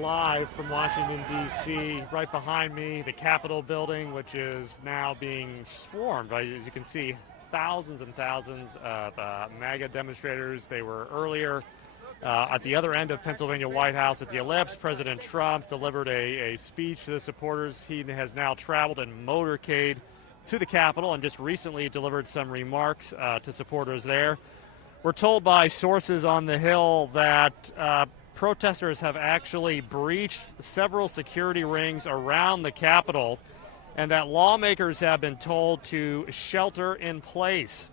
live from Washington, D.C. Right behind me, the Capitol building, which is now being swarmed by, as you can see, thousands and thousands of MAGA demonstrators. They were earlier at the other end of Pennsylvania White House at the Ellipse. President Trump delivered a speech to the supporters. He has now traveled in motorcade to the Capitol and just recently delivered some remarks to supporters there. We're told by sources on the Hill that protesters have actually breached several security rings around the Capitol, and that lawmakers have been told to shelter in place,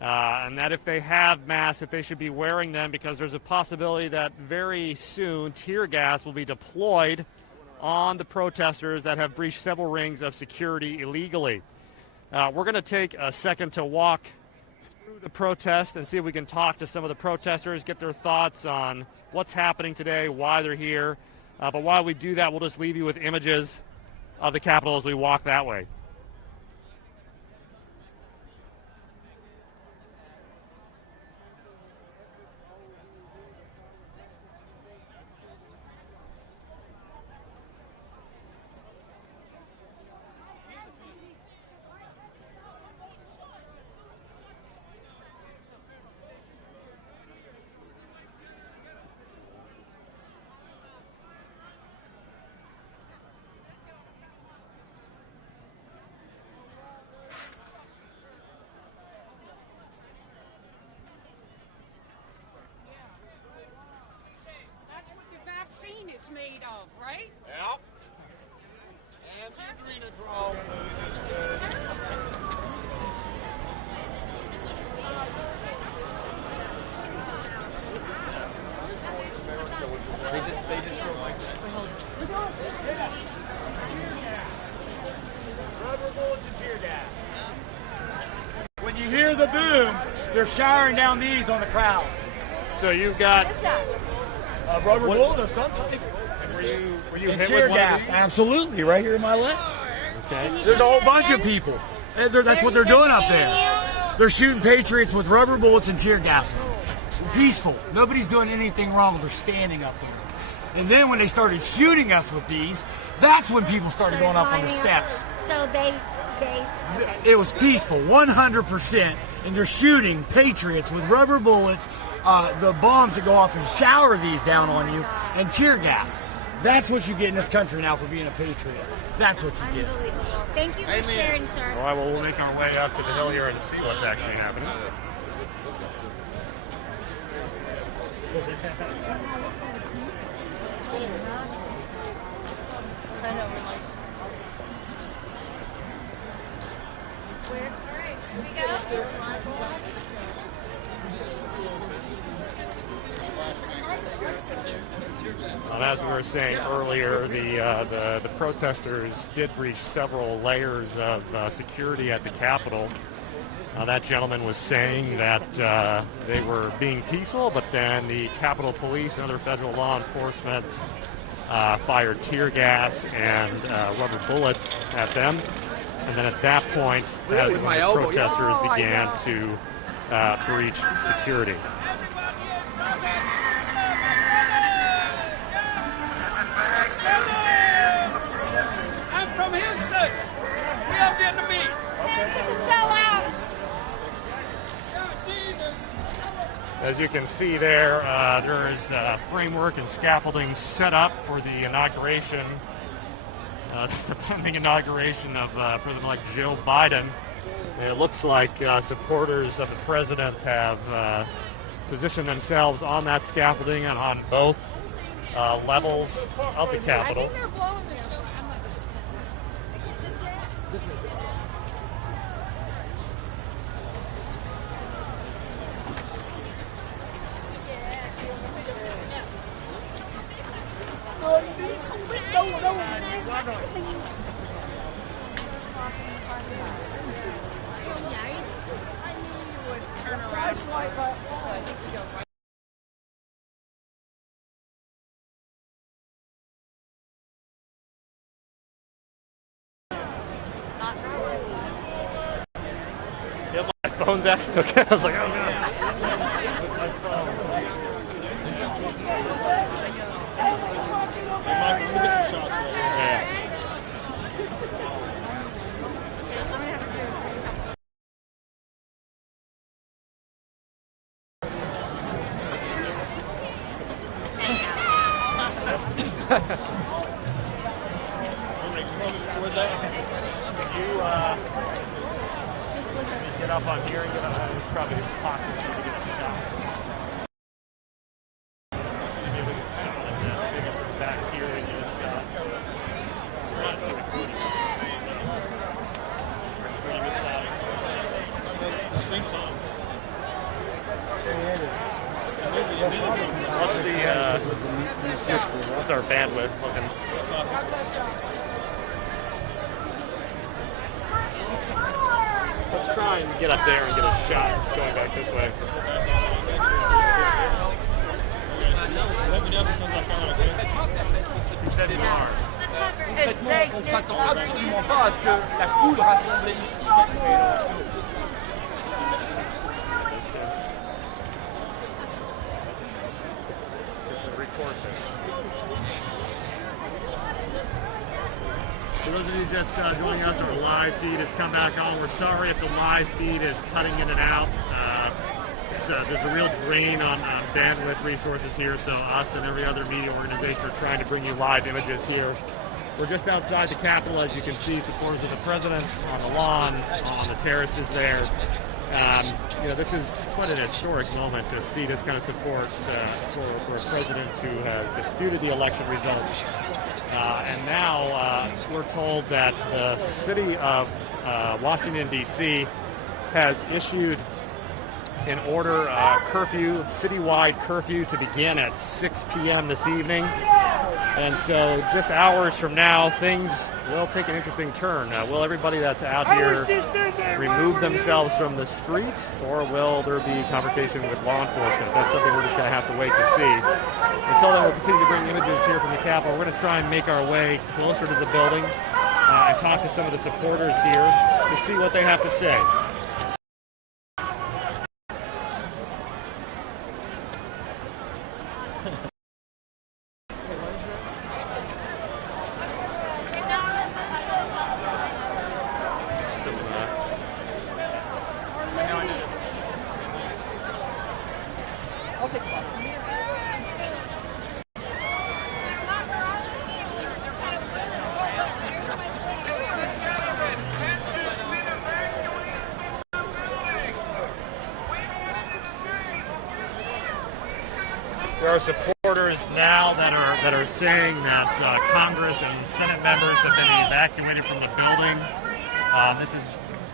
and that if they have masks, that they should be wearing them, because there's a possibility that very soon tear gas will be deployed on the protesters that have breached several rings of security illegally. We're going to take a second to walk through the protest and see if we can talk to some of the protesters, get their thoughts on what's happening today, why they're here. But while we do that, we'll just leave you with images of the Capitol as we walk that way. It's made of, right? Yep. And the adrenochrome is good. They just feel like rubber bullets and tear gas. When you hear the boom, they're showering down these on the crowds. So you've got a rubber bullet of some type. Were you hit tear with one gas? of these? Absolutely, right here in my leg. Okay. There's a whole bunch of people. That's what they're doing up there. They're shooting patriots with rubber bullets and tear gas. Peaceful. Nobody's doing anything wrong. They're standing up there. And then when they started shooting us with these, that's when people started going up on the steps. So they okay. It was peaceful, 100%. And they're shooting patriots with rubber bullets, the bombs that go off and shower these down on you, and tear gas. That's what you get in this country now for being a patriot. That's what you get. Unbelievable. Thank you for sharing, sir. All right, well, we'll make our way up to the hill here and see what's actually happening. As we were saying earlier, the protesters did breach several layers of security at the Capitol. That gentleman was saying that they were being peaceful, but then the Capitol Police and other federal law enforcement fired tear gas and rubber bullets at them. And then at that point, as the protesters began to breach security. As you can see there, there is framework and scaffolding set up for the inauguration, the pending inauguration of President-elect Joe Biden. It looks like supporters of the president have positioned themselves on that scaffolding and on both levels of the Capitol. I think they're blowing the show. Phone's out. Okay, I was like, oh no. Just look at Get up on here and get up. It's probably possible for you to get a shot. Maybe we can kind of like this. Maybe from back here and get a shot. We're not too recording. We're streaming this out. Swing songs. What's our bandwidth looking? Let's try and get up there and get a shot going back this way. You said you are. On s'attend absolument pas à ce que la foule rassemblée ici. It's a record thing. For those of you just joining us, our live feed has come back on. We're sorry if the live feed is cutting in and out. There's a real drain on bandwidth resources here, so us and every other media organization are trying to bring you live images here. We're just outside the Capitol, as you can see, supporters of the president on the lawn, on the terraces there. This is quite an historic moment to see this kind of support for a president who has disputed the election results. And now we're told that the city of Washington, D.C. has issued an order, curfew, citywide curfew to begin at 6 p.m. this evening. And so just hours from now, things will take an interesting turn. Will everybody that's out here remove themselves from the street, or will there be confrontation with law enforcement? That's something we're just going to have to wait to see. Until then, we'll continue to bring images here from the Capitol. We're going to try and make our way closer to the building and talk to some of the supporters here to see what they have to say. There are supporters now that are saying that Congress and Senate members have been evacuated from the building. This is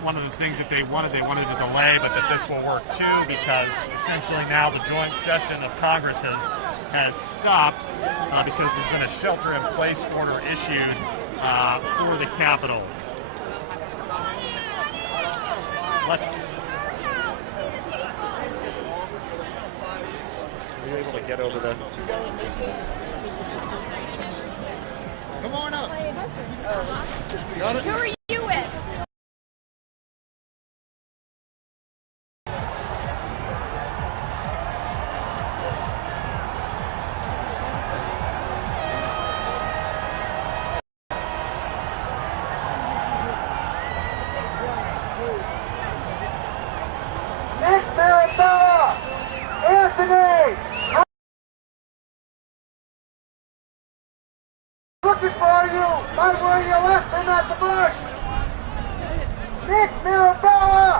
one of the things that they wanted. They wanted to delay, but that this will work too, because essentially now the joint session of Congress has stopped because there's been a shelter-in-place order issued for the Capitol. We're able to get over the. Come on up. Got it? Who are you with? Looking for you, right where you left him at the bush. Nick Mirabella!